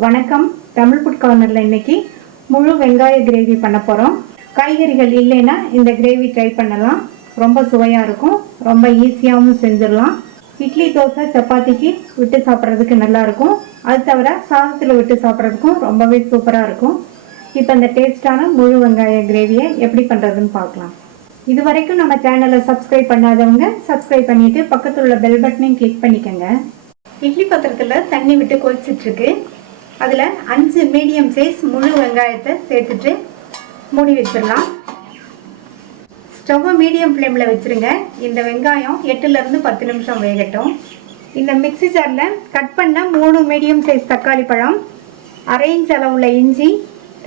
வணக்கம். தமிழ் ஃபுட் கார்னரில் இன்னைக்கு முழு வெங்காய கிரேவி பண்ண போகிறோம். காய்கறிகள் இல்லைன்னா இந்த கிரேவி ட்ரை பண்ணலாம். ரொம்ப சுவையாக இருக்கும், ரொம்ப ஈஸியாகவும் செஞ்சிடலாம். இட்லி, தோசை, சப்பாத்திக்கு விட்டு சாப்பிட்றதுக்கு நல்லாயிருக்கும். அது தவிர சாதத்தில் விட்டு சாப்பிட்றதுக்கும் ரொம்பவே சூப்பராக இருக்கும். இப்போ இந்த டேஸ்டான முழு வெங்காய கிரேவியை எப்படி பண்ணுறதுன்னு பார்க்கலாம். இது வரைக்கும் நம்ம சேனலை சப்ஸ்கிரைப் பண்ணாதவங்க சப்ஸ்கிரைப் பண்ணிவிட்டு பக்கத்தில் உள்ள பெல் பட்டனையும் கிளிக் பண்ணிக்கோங்க. இட்லி பாத்திரத்தில் தண்ணி விட்டு கொதிச்சிட்ருக்கு. அதில் 5 மீடியம் சைஸ் முழு வெங்காயத்தை சேர்த்துட்டு மூடி வச்சிடலாம். ஸ்டவ்வை மீடியம் ஃப்ளேமில் வச்சுருங்க. இந்த வெங்காயம் 8லேருந்து 10 நிமிஷம் வேகட்டும். இந்த மிக்ஸி ஜாரில் கட் பண்ண 3 மீடியம் சைஸ் தக்காளி பழம், 1/2 இன்ச் அளவுள்ள இஞ்சி,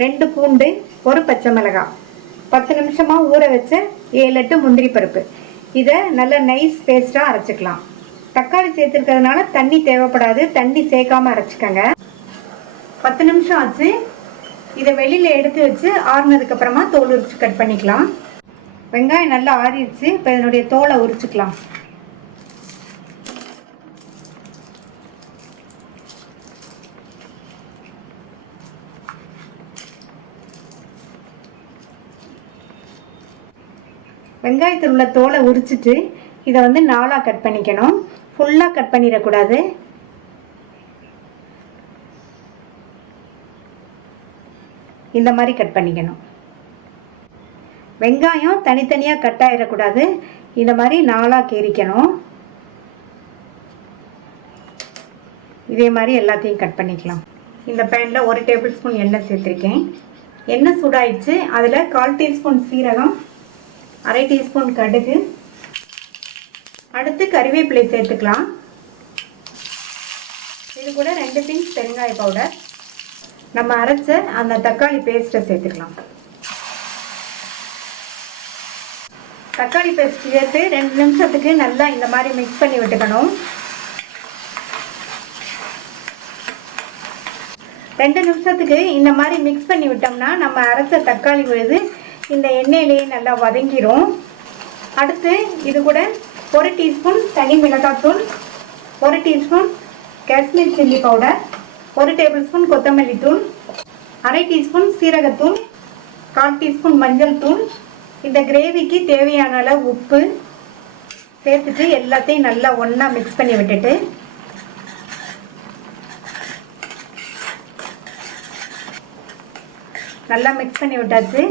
2 பூண்டு, 1 பச்சை மிளகாய், 10 நிமிஷமாக ஊற வச்ச 7-8 முந்திரி பருப்பு. இதை நல்லா நைஸ் பேஸ்ட்டாக அரைச்சிக்கலாம். தக்காளி சேர்த்துருக்கிறதுனால தண்ணி தேவைப்படாது, தண்ணி சேர்க்காமல் அரைச்சிக்கோங்க. 10 நிமிஷம் ஆச்சு. இதை வெளியில் எடுத்து வச்சு ஆறுனதுக்கப்புறமா தோல் உரிச்சு கட் பண்ணிக்கலாம். வெங்காயம் நல்லா ஆறிடுச்சு. இப்போ இதனுடைய தோலை உரிச்சுக்கலாம். வெங்காயத்தில் உள்ள தோலை உரிச்சிட்டு இதை 4ஆக கட் பண்ணிக்கணும். ஃபுல்லாக கட் பண்ணிடக்கூடாது. இந்த மாதிரி கட் பண்ணிக்கணும். வெங்காயம் தனித்தனியாக கட் ஆகிடக்கூடாது. இந்த மாதிரி 4ஆக கீறிக்கணும். இதே மாதிரி எல்லாத்தையும் கட் பண்ணிக்கலாம். இந்த பேனில் 1 டேபிள் ஸ்பூன் எண்ணெய் சேர்த்துருக்கேன். எண்ணெய் சூடாயிடுச்சு. அதில் 1/4 டீஸ்பூன் சீரகம், 1/2 டீஸ்பூன் கடுகு, அடுத்து கறிவேப்பிலை சேர்த்துக்கலாம். இது கூட 2 பிஞ்ச் பெருங்காய பவுடர், நம்ம அரைச்ச அந்த தக்காளி பேஸ்ட்டை சேர்த்துக்கலாம். தக்காளி பேஸ்ட் சேர்த்து 2 நிமிஷத்துக்கு நல்லா இந்த மாதிரி மிக்ஸ் பண்ணி விட்டுக்கணும். 2 நிமிஷத்துக்கு இந்த மாதிரி மிக்ஸ் பண்ணி விட்டோம்னா நம்ம அரைச்ச தக்காளி விழுது இந்த எண்ணெயிலேயே நல்லா வதங்கிடும். அடுத்து இது கூட 1 டீஸ்பூன் தனி மிளகாத்தூள், 1 teaspoon Kashmir chilli powder, 1 table spoon கொத்தமல்லி தூள், 1/2 டீஸ்பூன் சீரகத்தூள், 1/4 டீஸ்பூன் மஞ்சள் தூள், இந்த கிரேவிக்கு தேவையான அளவு உப்பு சேர்த்துட்டு எல்லாத்தையும் நல்லா ஒன்றா மிக்ஸ் பண்ணி விட்டுட்டு நல்லா மிக்ஸ் பண்ணி விட்டாச்சு.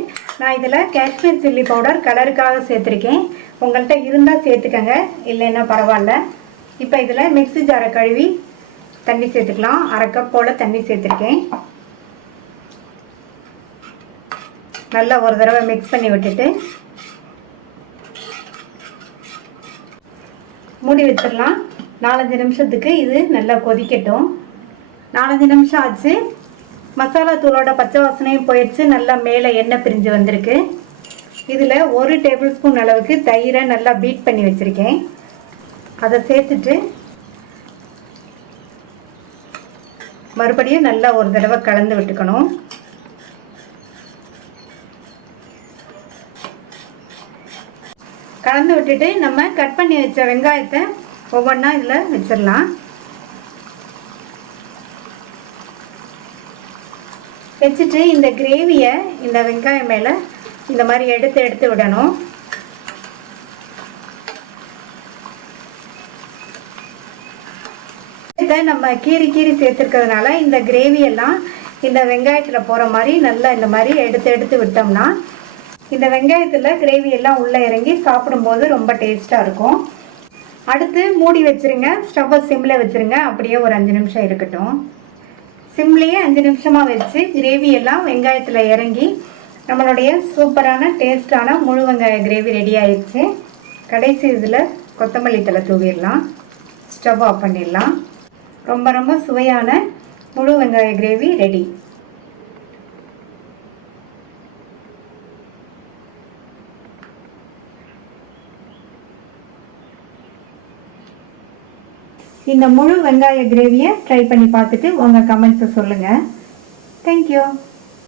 நான் இதில் காஷ்மீர் சில்லி பவுடர் கலருக்காக சேர்த்துருக்கேன். உங்கள்கிட்ட இருந்தால் சேர்த்துக்கங்க, இல்லைன்னா பரவாயில்ல. இப்போ இதில் மிக்ஸி ஜாரை கழுவி தண்ணி சேர்த்துக்கலாம். 1/2 கப் போல் தண்ணி சேர்த்துருக்கேன். நல்லா ஒரு தடவை மிக்ஸ் பண்ணி விட்டுட்டு மூடி வச்சிடலாம். 4-5 நிமிஷத்துக்கு இது நல்லா கொதிக்கட்டும். 4-5 நிமிஷம் ஆச்சு. மசாலா தூளோட பச்சை வாசனையும் போயிடுச்சு. நல்லா மேலே எண்ணெய் பிரிஞ்சு வந்திருக்கு. இதில் 1 டேபிள் ஸ்பூன் அளவுக்கு தயிரை நல்லா பீட் பண்ணி வச்சுருக்கேன். அதை சேர்த்துட்டு மறுபடியும் நல்லா ஒரு தடவை கலந்து விட்டுக்கணும். கலந்து விட்டுட்டு நம்ம கட் பண்ணி வச்ச வெங்காயத்தை ஒவ்வொன்றா இதில் வச்சிடலாம். வச்சுட்டு இந்த கிரேவியை இந்த வெங்காயம் மேலே இந்த மாதிரி எடுத்து விடணும். இதை நம்ம கீறி சேர்த்துருக்கிறதுனால இந்த கிரேவி எல்லாம் இந்த வெங்காயத்தில் போகிற மாதிரி நல்லா இந்த மாதிரி எடுத்து விட்டோம்னா இந்த வெங்காயத்தில் கிரேவி எல்லாம் உள்ளே இறங்கி சாப்பிடும்போது ரொம்ப டேஸ்ட்டாக இருக்கும். அடுத்து மூடி வச்சுருங்க. ஸ்டவ்வை சிம்மில் வச்சுருங்க. அப்படியே ஒரு 5 நிமிஷம் இருக்கட்டும். சிம்லேயே 5 நிமிஷமாக வச்சு கிரேவி எல்லாம் வெங்காயத்தில் இறங்கி நம்மளுடைய சூப்பரான டேஸ்டான முழு வெங்காய கிரேவி ரெடி ஆயிடுச்சு. கடைசி இதில் கொத்தமல்லி தழை தூவிடலாம். ஸ்டவ் ஆஃப் பண்ணிடலாம். ரொம்ப சுவையான முழு வெங்காய கிரேவி ரெடி. இந்த முழு வெங்காய கிரேவியை ட்ரை பண்ணி பார்த்துட்டு உங்கள் கமெண்ட்ஸை சொல்லுங்கள். தேங்க்யூ.